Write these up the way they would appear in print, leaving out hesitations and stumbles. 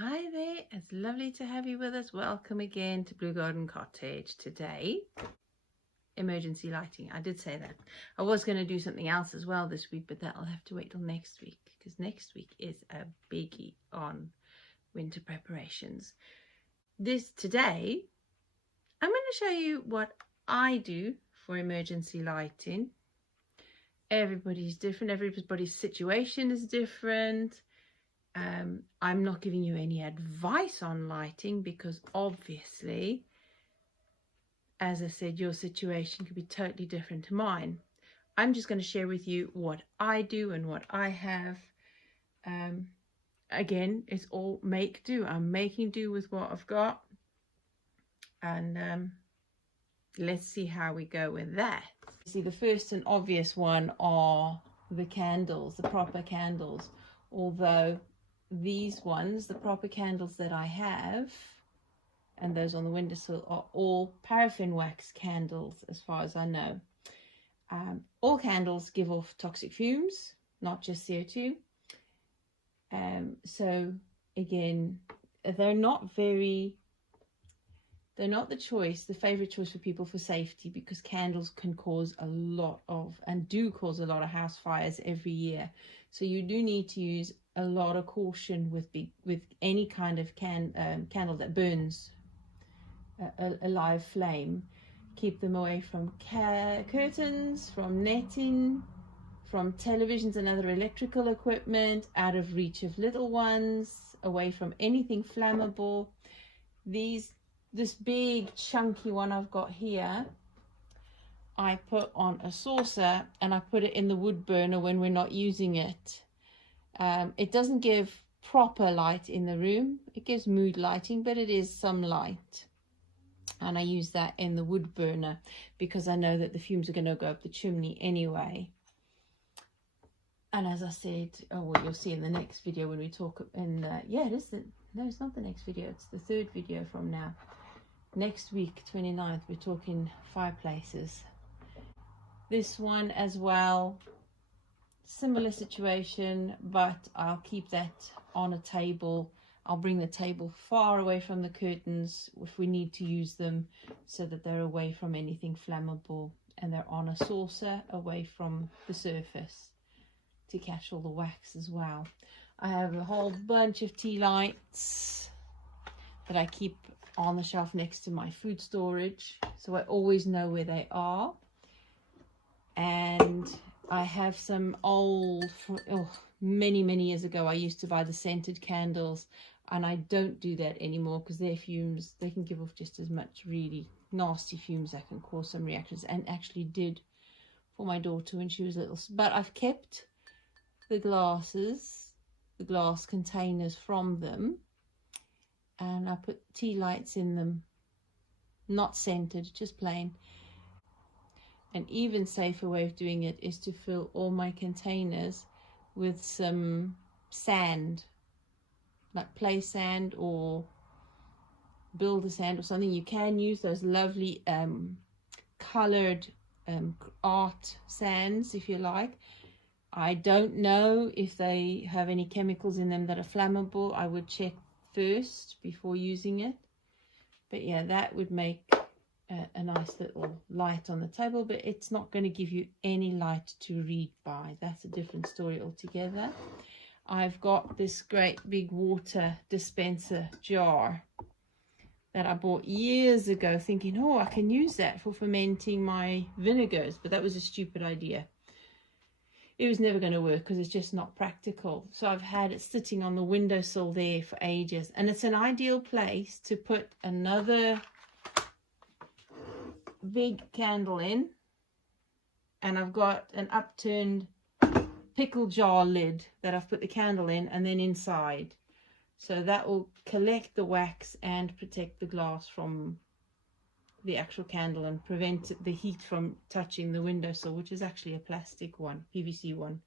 Hi there, it's lovely to have you with us. Welcome again to Blue Garden Cottage. Today, emergency lighting. I did say that. I was going to do something else as well this week, but that'll have to wait till next week because next week is a biggie on winter preparations. Today, I'm going to show you what I do for emergency lighting. Everybody's different, everybody's situation is different. I'm not giving you any advice on lighting because obviously, as I said, your situation could be totally different to mine. I'm just going to share with you what I do and what I have. Again, it's all make do. I'm making do with what I've got. And let's see how we go with that. See, the first and obvious one are the candles, the proper candles. Although these ones, the proper candles that I have, and those on the windowsill, are all paraffin wax candles as far as I know. All candles give off toxic fumes, not just CO2. So again, they're not the choice, the favorite choice for people for safety, because candles can cause a lot of, and do cause a lot of house fires every year. So you do need to use a lot of caution with any kind of candle that burns a live flame. Keep them away from curtains, from netting, from televisions and other electrical equipment, out of reach of little ones, away from anything flammable. This big chunky one I've got here, I put on a saucer and I put it in the wood burner when we're not using it. It doesn't give proper light in the room. It gives mood lighting, but it is some light. And I use that in the wood burner because I know that the fumes are going to go up the chimney anyway. And as I said, oh, well, you'll see in the next video when we talk in, yeah, it is no, it's not the next video. It's the third video from now. Next week, 29th, we're talking fireplaces. This one as well, similar situation, but I'll keep that on a table. I'll bring the table far away from the curtains if we need to use them, so that they're away from anything flammable, and they're on a saucer away from the surface to catch all the wax as well. I have a whole bunch of tea lights that I keep on the shelf next to my food storage, so I always know where they are. And I have some old, many years ago, I used to buy the scented candles, and I don't do that anymore because their fumes, they can give off just as much really nasty fumes that can cause some reactions, and actually did for my daughter when she was little. But I've kept the glass containers from them, and I put tea lights in them, not scented, just plain. An even safer way of doing it is to fill all my containers with some sand, like play sand or builder sand or something. You can use those lovely colored art sands if you like. I don't know if they have any chemicals in them that are flammable. I would check first before using it. But yeah, that would make a nice little light on the table, but it's not going to give you any light to read by. That's a different story altogether. I've got this great big water dispenser jar that I bought years ago thinking, oh, I can use that for fermenting my vinegars, but that was a stupid idea. It was never going to work because it's just not practical. So I've had it sitting on the windowsill there for ages, and it's an ideal place to put another big candle in. And I've got an upturned pickle jar lid that I've put the candle in, and then inside, so that will collect the wax and protect the glass from the actual candle and prevent the heat from touching the windowsill, which is actually a plastic one, PVC one.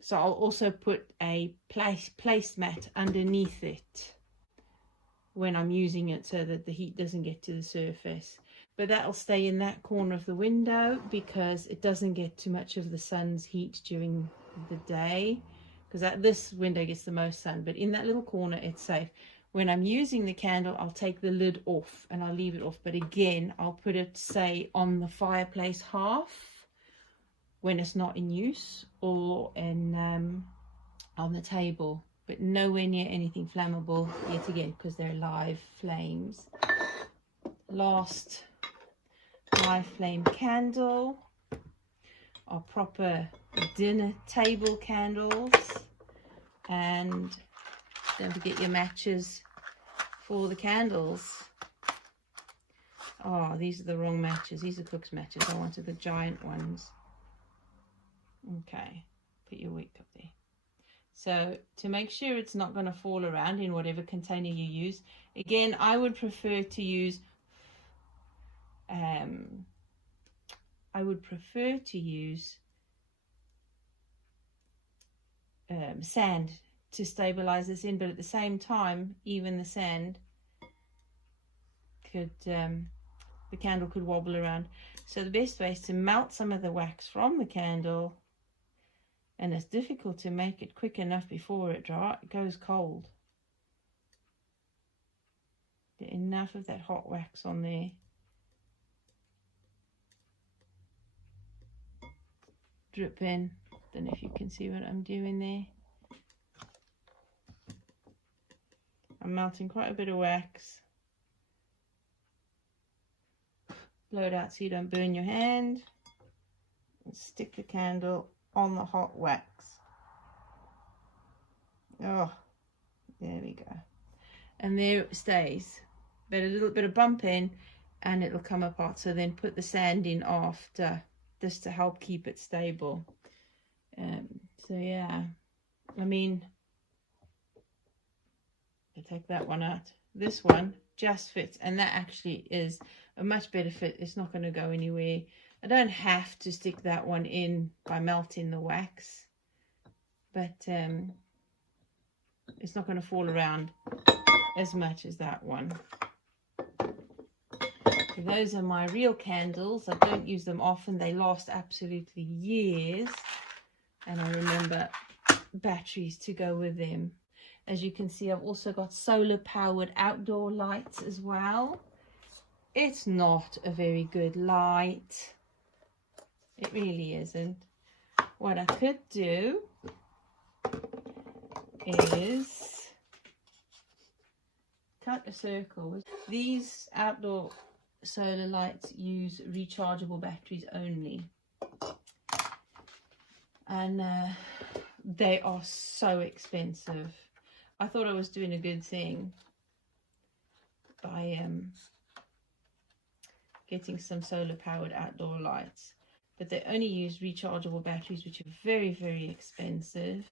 So I'll also put a placemat underneath it when I'm using it, so that the heat doesn't get to the surface. But that'll stay in that corner of the window because it doesn't get too much of the sun's heat during the day, because this window gets the most sun, but in that little corner it's safe. When I'm using the candle, I'll take the lid off and I'll leave it off, but again I'll put it, say, on the fireplace half when it's not in use, or in on the table, but nowhere near anything flammable yet again, because they're live flames. Last live flame candle are proper dinner table candles, and don't forget your matches for the candles. Oh, these are the wrong matches. These are cook's matches. I wanted the giant ones. Okay, put your wick up there. So to make sure it's not going to fall around in whatever container you use, again, I would prefer to use sand to stabilize this in, but at the same time, even the sand could, the candle could wobble around. So the best way is to melt some of the wax from the candle, and it's difficult to make it quick enough before it goes cold. Get enough of that hot wax on there. Drip in. Don't know if you can see what I'm doing there. I'm melting quite a bit of wax. Blow it out so you don't burn your hand. And stick the candle on the hot wax. Oh, there we go. And there it stays. But a little bit of bump in and it'll come apart. So then put the sand in after, just to help keep it stable. So yeah, I mean, I'll take that one out. This one just fits, and that actually is a much better fit. It's not going to go anywhere. I don't have to stick that one in by melting the wax, but it's not going to fall around as much as that one. So those are my real candles. I don't use them often. They last absolutely years, and I remember batteries to go with them. As you can see, I've also got solar powered outdoor lights as well. It's not a very good light. It really isn't. What I could do is cut a circle. These outdoor solar lights use rechargeable batteries only, and they are so expensive. I thought I was doing a good thing by getting some solar powered outdoor lights, but they only use rechargeable batteries, which are very, very expensive,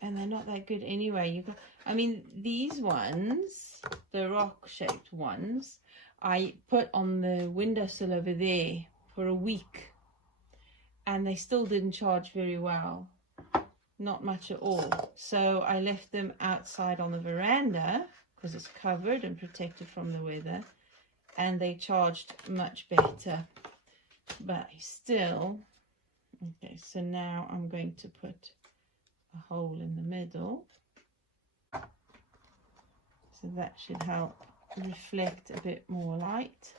and they're not that good anyway. I mean, these ones, the rock shaped ones, I put on the windowsill over there for a week, and they still didn't charge very well. Not much at all. So I left them outside on the veranda because it's covered and protected from the weather, and they charged much better. But still, okay, so now I'm going to put a hole in the middle, so that should help reflect a bit more light.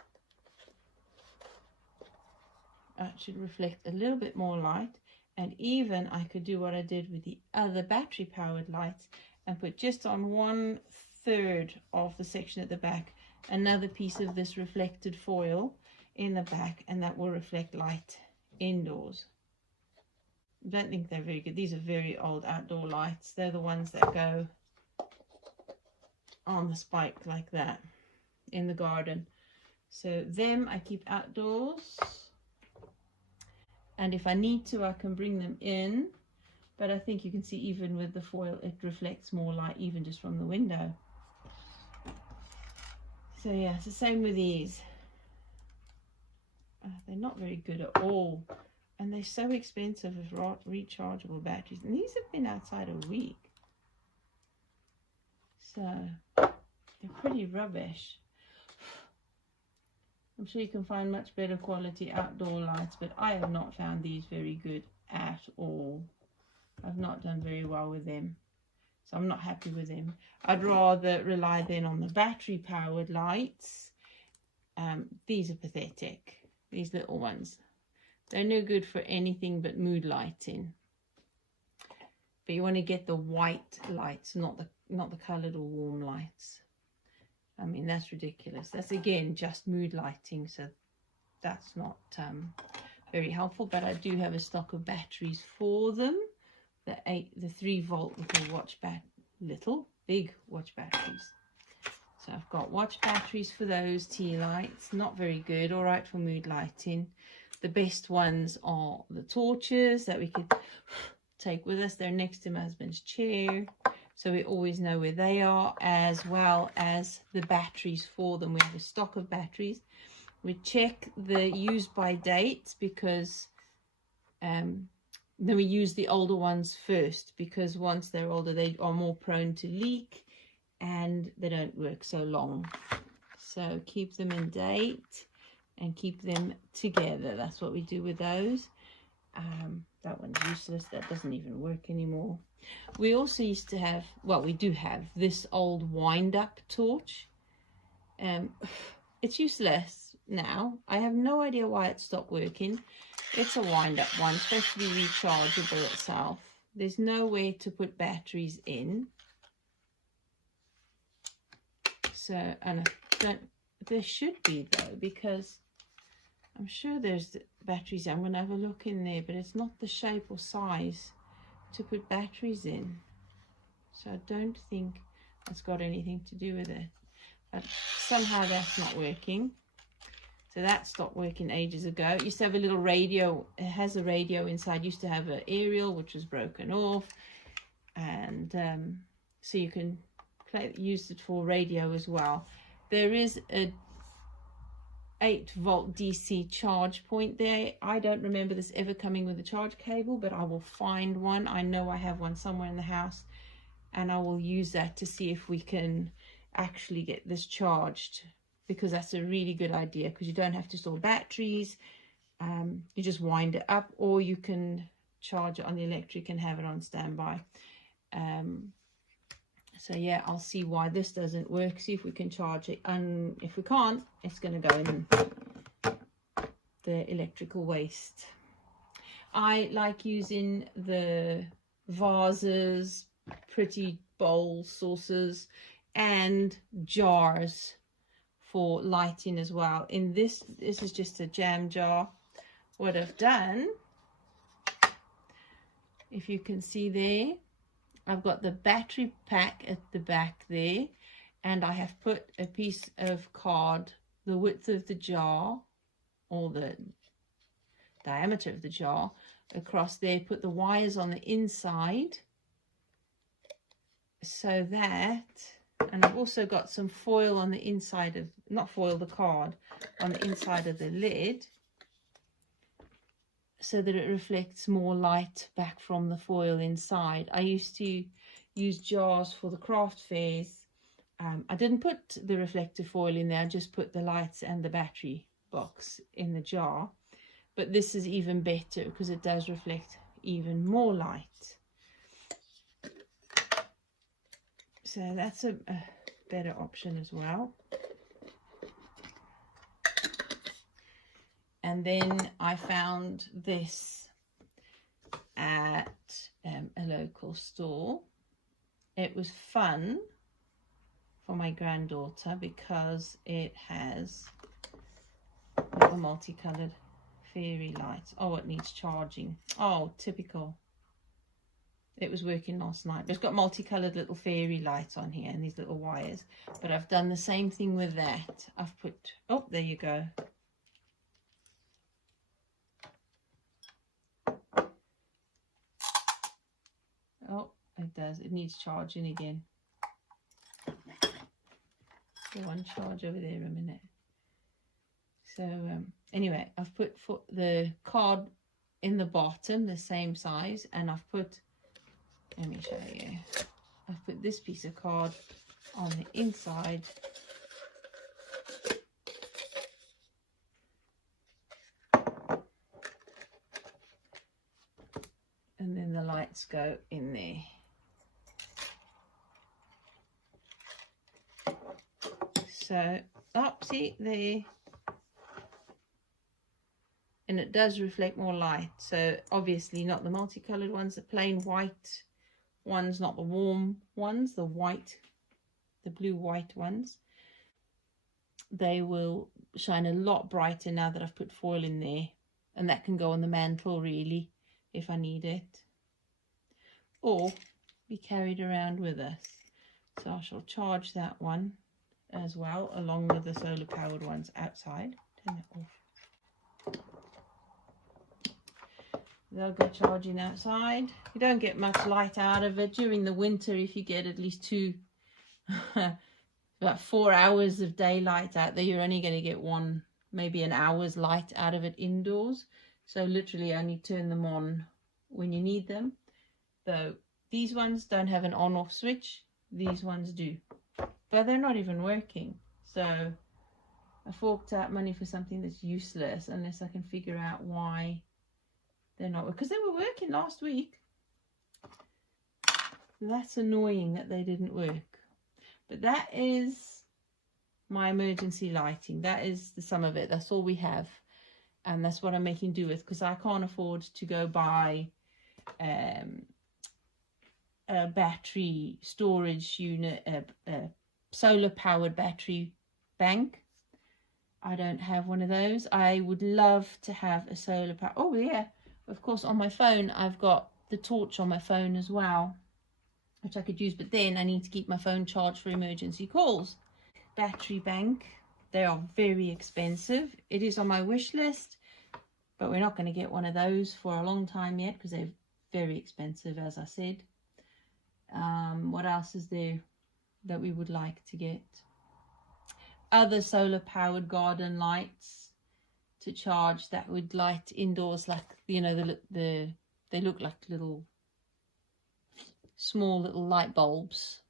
That should reflect a little bit more light. And even I could do what I did with the other battery powered lights and put just on 1/3 of the section at the back another piece of this reflected foil in the back, and that will reflect light indoors. I don't think they're very good. These are very old outdoor lights. They're the ones that go on the spike like that in the garden. So them I keep outdoors. And if I need to, I can bring them in, but I think you can see even with the foil, it reflects more light even just from the window. So yeah, it's the same with these. They're not very good at all, and they're so expensive with rechargeable batteries, and these have been outside a week, so they're pretty rubbish. I'm sure you can find much better quality outdoor lights, but I have not found these very good at all. I've not done very well with them, so I'm not happy with them. I'd rather rely then on the battery powered lights. These are pathetic, these little ones. They're no good for anything but mood lighting. But you want to get the white lights, not the colored or warm lights. I mean, that's ridiculous. That's again just mood lighting, so that's not very helpful. But I do have a stock of batteries for them. The 3-volt little big watch batteries. So I've got watch batteries for those tea lights. Not very good. All right for mood lighting. The best ones are the torches that we could take with us. They're next to my husband's chair, so we always know where they are, as well as the batteries for them. We have a stock of batteries. We check the use by dates, because then we use the older ones first, because once they're older they are more prone to leak and they don't work so long. So keep them in date and keep them together. That's what we do with those. That one's useless. That doesn't even work anymore. We also used to have, well, we do have this old wind-up torch. It's useless now. I have no idea why it stopped working. It's a wind-up one. It's supposed to be rechargeable itself. There's nowhere to put batteries in. So, and I don't, there should be though, because I'm sure there's batteries. I'm going to have a look in there, but it's not the shape or size to put batteries in. So I don't think that's got anything to do with it. But somehow that's not working. So that stopped working ages ago. It used to have a little radio. It has a radio inside. It used to have an aerial, which was broken off. And so you can use it for radio as well. There is a 8-volt DC charge point there. I don't remember this ever coming with a charge cable, but I will find one. I know I have one somewhere in the house, and I will use that to see if we can actually get this charged, because that's a really good idea, because you don't have to store batteries. You just wind it up, or you can charge it on the electric and have it on standby. So yeah, I'll see why this doesn't work, see if we can charge it, and if we can't, it's going to go in the electrical waste. I like using the vases, pretty bowls, saucers, and jars for lighting as well. In this is just a jam jar. What I've done, if you can see there, I've got the battery pack at the back there, and I have put a piece of card the width of the jar, or the diameter of the jar, across there. Put the wires on the inside, so that, and I've also got some foil on the inside of, not foil, the card on the inside of the lid, so that it reflects more light back from the foil inside. I used to use jars for the craft fairs. I didn't put the reflective foil in there, I just put the lights and the battery box in the jar. But this is even better, because it does reflect even more light. So that's a better option as well. And then I found this at a local store. It was fun for my granddaughter because it has little multicolored fairy lights. Oh, it needs charging. Oh, typical. It was working last night. It's got multicolored little fairy lights on here and these little wires. But I've done the same thing with that. I've put, oh, there you go. Oh, it does. It needs charging again. Go on, charge over there a minute. So anyway, I've put the card in the bottom, the same size, and I've put, let me show you. I've put this piece of card on the inside. go in there. So, oh, see there, and it does reflect more light. So obviously not the multicolored ones, the plain white ones, not the warm ones, the white, the blue white ones. They will shine a lot brighter now that I've put foil in there, and that can go on the mantle really if I need it, or be carried around with us. So I shall charge that one as well, along with the solar powered ones outside. Turn that off. They'll go charging outside. You don't get much light out of it during the winter. If you get at least about 4 hours of daylight out there, you're only going to get maybe an hour's light out of it indoors. So literally only turn them on when you need them. Though these ones don't have an on-off switch, these ones do, but they're not even working. So I forked out money for something that's useless unless I can figure out why they're not, because they were working last week. That's annoying that they didn't work. But that is my emergency lighting. That is the sum of it. That's all we have, and that's what I'm making do with, because I can't afford to go buy a battery storage unit, a solar powered battery bank. I don't have one of those. I would love to have a solar power. Oh yeah, of course, on my phone I've got the torch on my phone as well, which I could use, but then I need to keep my phone charged for emergency calls. Battery bank, they are very expensive. It is on my wish list, but we're not going to get one of those for a long time yet because they're very expensive, as I said. What else is there that we would like to get? Other solar powered garden lights to charge that would light indoors, like, you know, they look like small little light bulbs.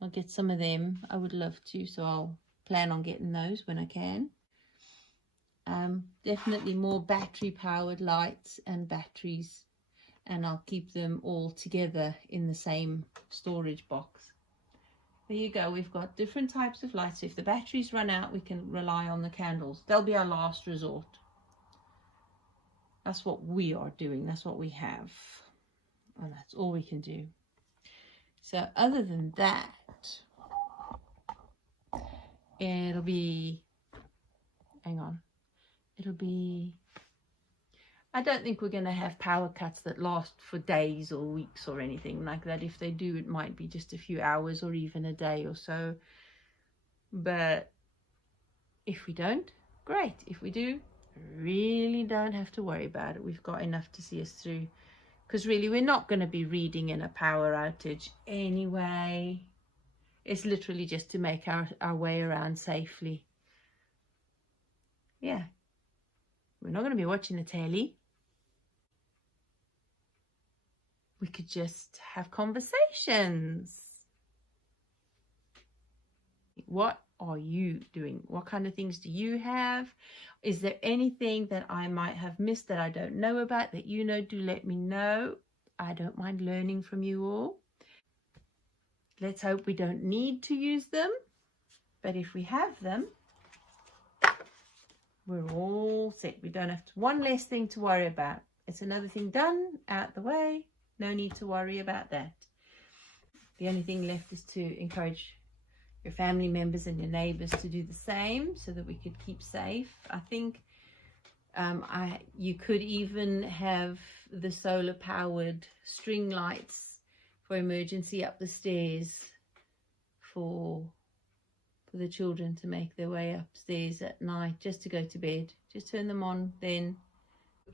I'll get some of them. I would love to, so I'll plan on getting those when I can. Definitely more battery powered lights and batteries, and I'll keep them all together in the same storage box. There you go. We've got different types of lights. So if the batteries run out, we can rely on the candles. They'll be our last resort. That's what we are doing. That's what we have, and that's all we can do. So other than that, it'll be, I don't think we're going to have power cuts that last for days or weeks or anything like that. If they do, it might be just a few hours or even a day or so. But if we don't, great. If we do, really don't have to worry about it. We've got enough to see us through. Because really, we're not going to be reading in a power outage anyway. It's literally just to make our way around safely. Yeah. We're not going to be watching the telly. We could just have conversations. What are you doing? What kind of things do you have? Is there anything that I might have missed that I don't know about that you know? Do let me know. I don't mind learning from you all. Let's hope we don't need to use them. But if we have them, we're all set. We don't have one less thing to worry about. It's another thing done, out the way. No need to worry about that. The only thing left is to encourage your family members and your neighbors to do the same so that we could keep safe. I think you could even have the solar powered string lights for emergency up the stairs for the children to make their way upstairs at night just to go to bed. Just turn them on then.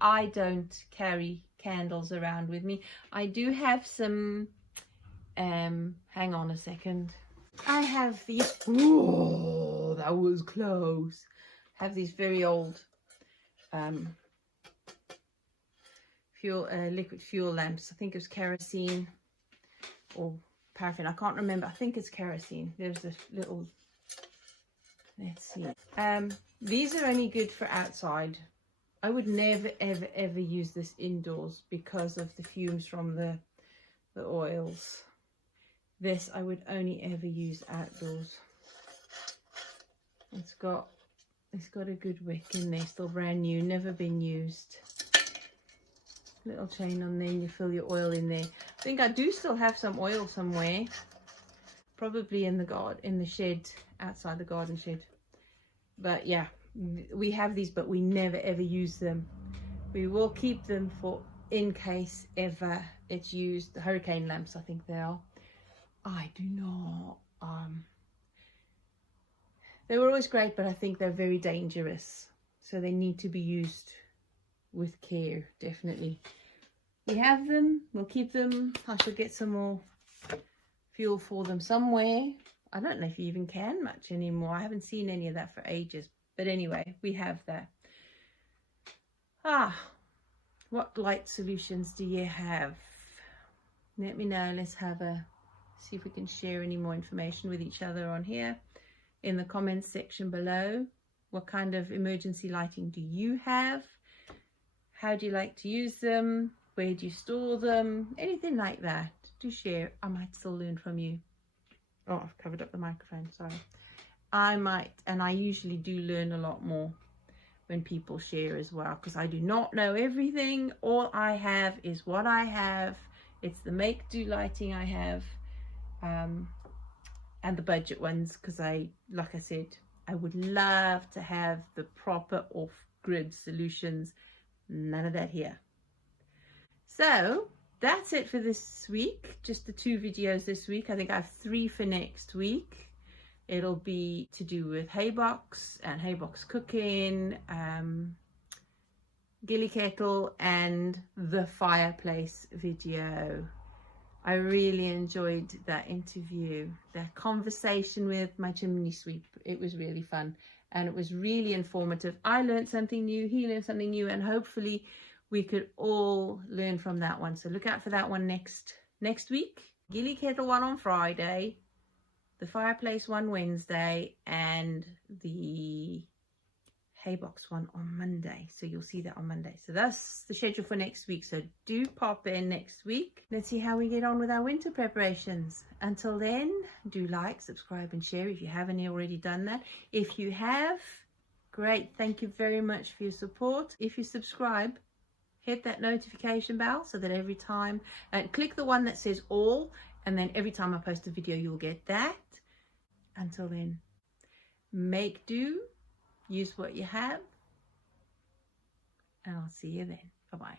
I don't carry candles around with me. I do have some, hang on a second. I have these, oh, that was close. I have these very old liquid fuel lamps. I think it was kerosene or paraffin. I can't remember. I think it's kerosene. There's this little, let's see. These are only good for outside. I would never, ever, ever use this indoors because of the fumes from the the oils. This I would only ever use outdoors. It's got a good wick in there, still brand new, never been used. Little chain on there, and you fill your oil in there. I think I do still have some oil somewhere, probably in the shed, outside the garden shed. But yeah, we have these, but we never ever use them. We will keep them for in case ever it's used. The hurricane lamps, I think they are. I do not. They were always great, but I think they're very dangerous. So they need to be used with care, definitely. We have them. We'll keep them. I shall get some more fuel for them somewhere. I don't know if you even can much anymore. I haven't seen any of that for ages. But anyway, we have that. What light solutions do you have? Let me know. Let's see if we can share any more information with each other on here in the comments section below. What kind of emergency lighting do you have? How do you like to use them? Where do you store them? Anything like that. Do share. I might still learn from you. Oh, I've covered up the microphone, sorry. I might, and I usually do learn a lot more when people share as well, because I do not know everything. All I have is what I have. It's the make-do lighting I have, and the budget ones, because like I said, I would love to have the proper off-grid solutions. None of that here. So that's it for this week. Just the 2 videos this week. I think I have 3 for next week. It'll be to do with haybox and haybox cooking, gilly kettle, and the fireplace video. I really enjoyed that interview, that conversation with my chimney sweep. It was really fun and it was really informative. I learned something new, he learned something new, and hopefully we could all learn from that one. So look out for that one next week. Gilly kettle one on Friday, the fireplace one Wednesday, and the haybox one on Monday. So you'll see that on Monday. So that's the schedule for next week. So do pop in next week. Let's see how we get on with our winter preparations. Until then, do like, subscribe, and share if you haven't already done that. If you have, great. Thank you very much for your support. If you subscribe, hit that notification bell so that every time, and click the one that says all, and then every time I post a video, you'll get that. Until then, make do, use what you have, and I'll see you then. Bye-bye.